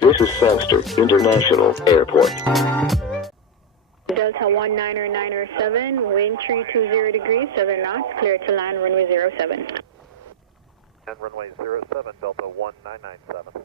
This is Sangster International Airport. Delta 19907, wind 320 degrees, 7 knots, clear to land, runway 07. And runway 07, Delta 1997.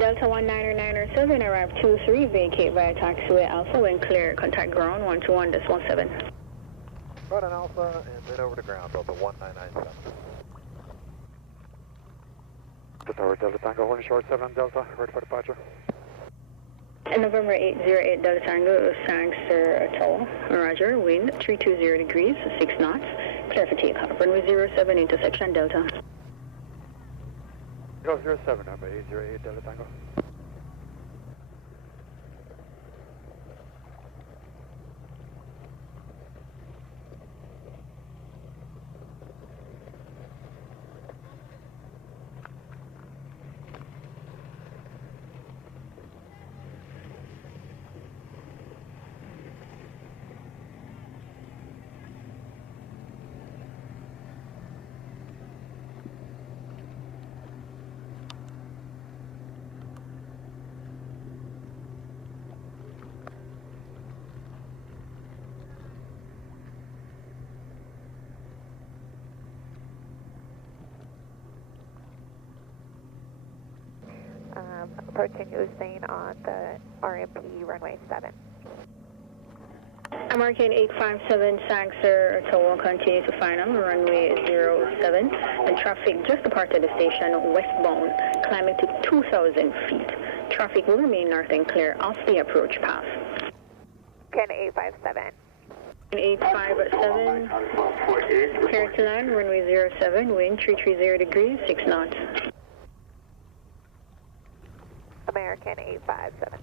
Delta 19907, arrive 23, vacate via taxiway Alpha, when clear, contact ground 121.17. Right on Alpha and then over to ground, Delta 1997. The tower Delta Tango, holding short 7 on Delta, ready for departure. And November 808 Delta Tango, Sangster Atoll, Roger, wind 320 degrees, 6 knots, clear for takeoff, runway 07, intersection Delta. 07, number 808 Delta Tango. Approaching Hussein on the RMP runway 7. American 857 Sangster Atoll, continue to final, runway 07, and traffic just departed the station westbound, climbing to 2,000 feet. Traffic will remain north and clear off the approach path. Can 857. 857, clear to land, runway 07, wind 330 degrees, 6 knots. American 857.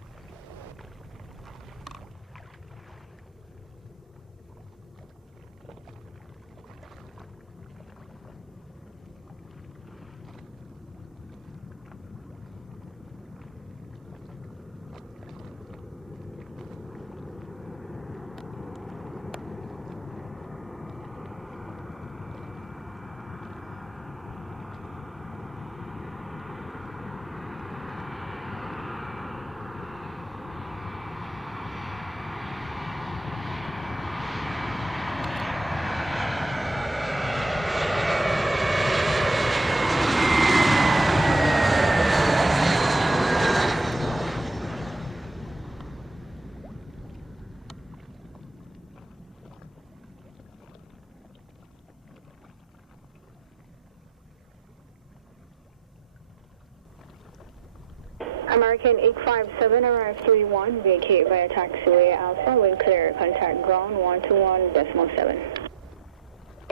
American 857, arrive 31, vacate via taxiway Alpha, wind clear, contact ground 121.7.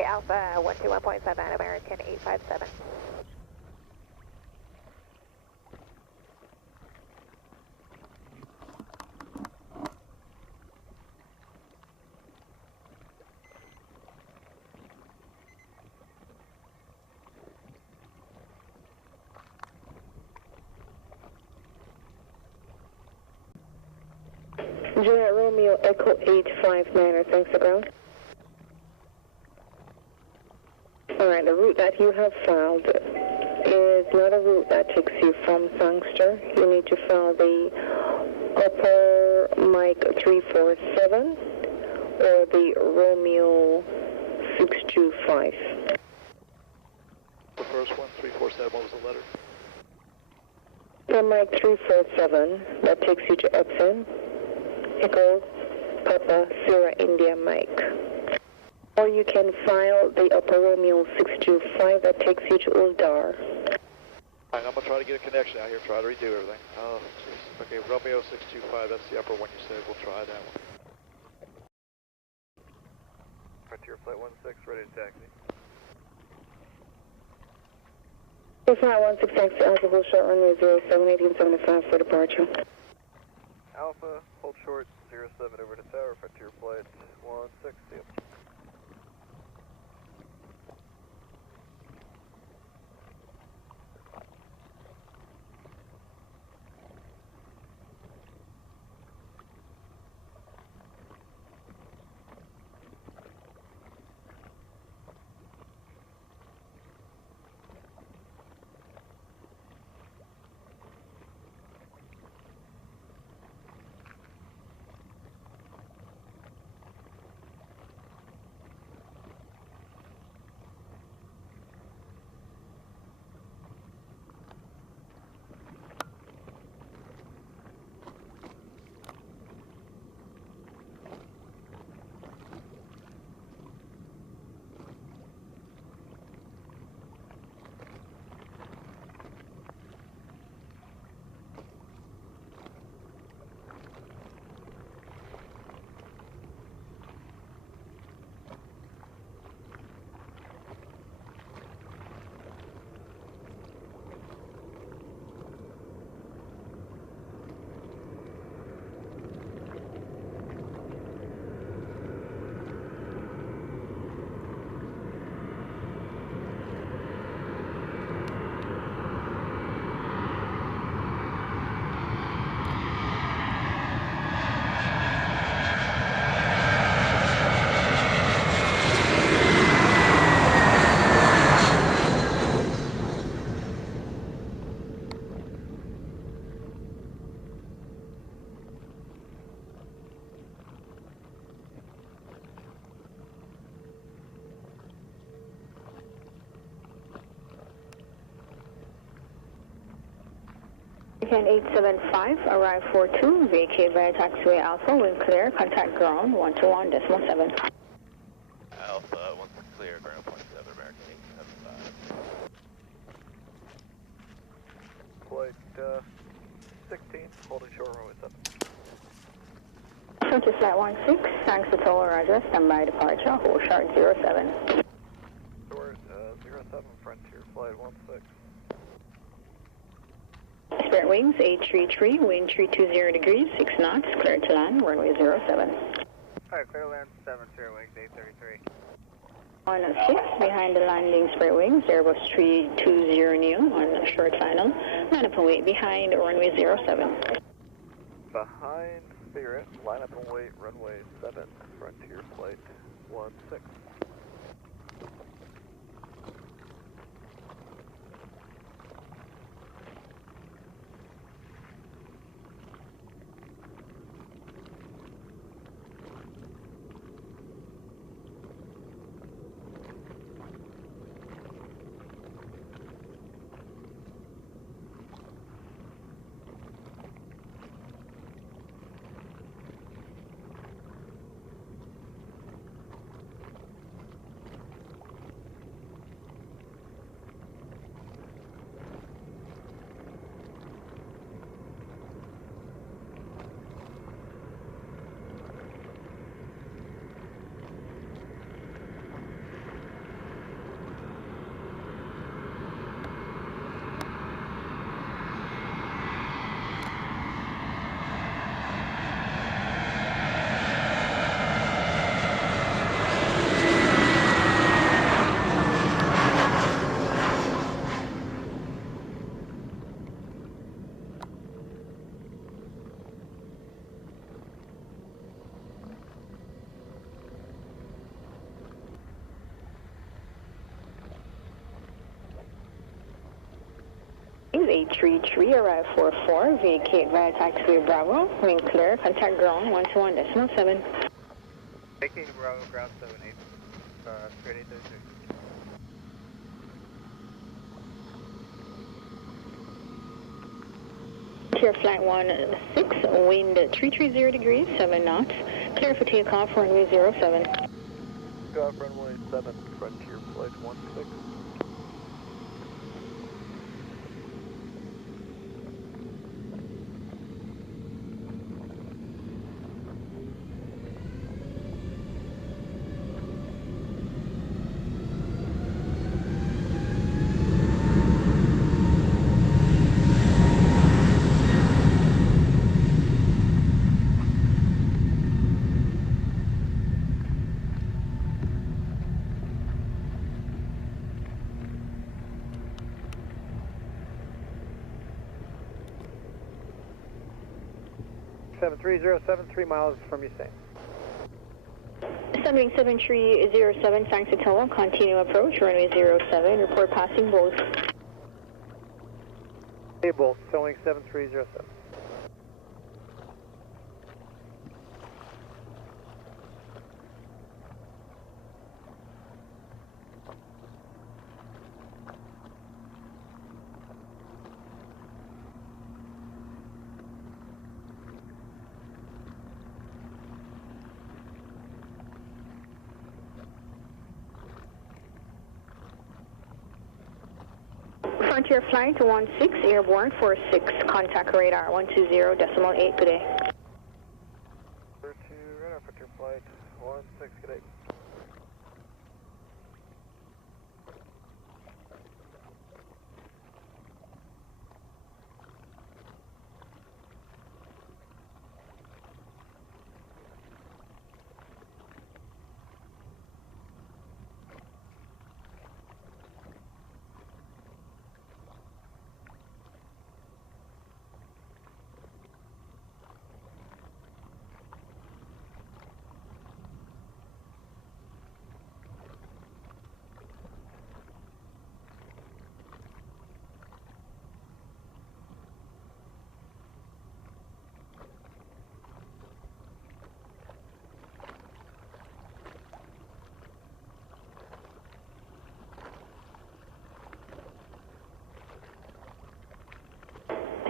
Alpha 121.7, American 857. Juliet Romeo Echo 859, thanks for ground. Alright, the route that you have filed is not a route that takes you from Sangster. You need to file the upper Mike 347 or the Romeo 625. The first one, 347, what was the letter? Mike 347, that takes you to Epson. Echo, Papa, Sierra, India, Mike. Or you can file the Upper Romeo 625, that takes you to Old Dar. Alright, I'm going to try to get a connection out here, try to redo everything. Oh, jeez. Okay, Romeo 625, that's the upper one you said. We'll try that one. Frontier Flight 16, ready to taxi. Flight 16 taxi, Alpha, hold short, runway 07, 1875 for departure. Alpha, hold short, 07 over to tower, Frontier Flight 16, see you. Weekend 875, arrive 42, vacate via taxiway Alpha, wind clear, contact ground 121.7. Alpha, once clear, ground point 7, American 875. Flight 16, holding short runway 7. Frontier Flight 16, thanks to total address, standby departure, hold short 07. Short 07, Frontier Flight 16. Spirit wings 833, wind 320 degrees, 6 knots, clear to land, runway 07. Alright, clear land 7, Spirit wings 833. 106, behind the landing Spirit wings, Airbus 320 Neo on short final, line up and wait behind runway 07. Behind Spirit, line up and wait, runway 7, Frontier Flight 16. Is 833, arrive 44, vacate via taxiway Bravo, wind clear, contact ground 121.7. Vacating Bravo, ground 7, Spirit 833. Clear flight 16, wind 330 degrees, 7 knots. Clear for takeoff, runway 07. Takeoff, runway 7, Frontier flight 16. Seven 3 miles from Usain. Sunwing 7307, thanks to Tower, continue approach, runway 07, report passing both. Hey, both, Sunwing 7307. Frontier flight 16, airborne 46, contact radar 120.8 today. Radar Frontier flight 16, good day.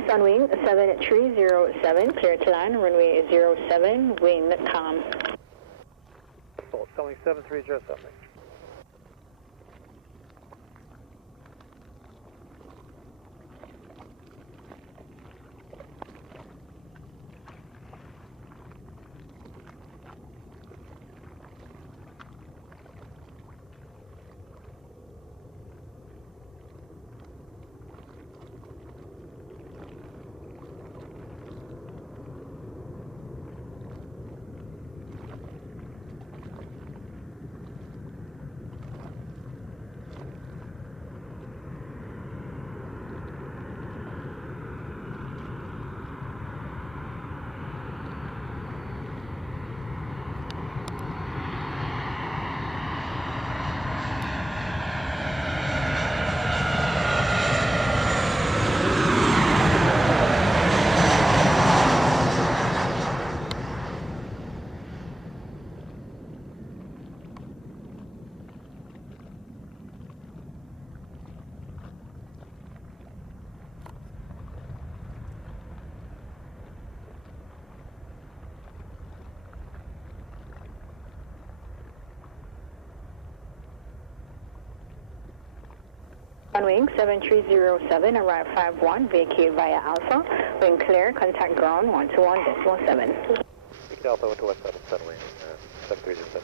Sunwing 7307, clear to land, runway 07, wind calm. Sunwing 7307. Sunwing 7307, arrive 51, vacate via Alpha, wind clear, contact ground 121.7. Alpha 117, Sunwing 7307.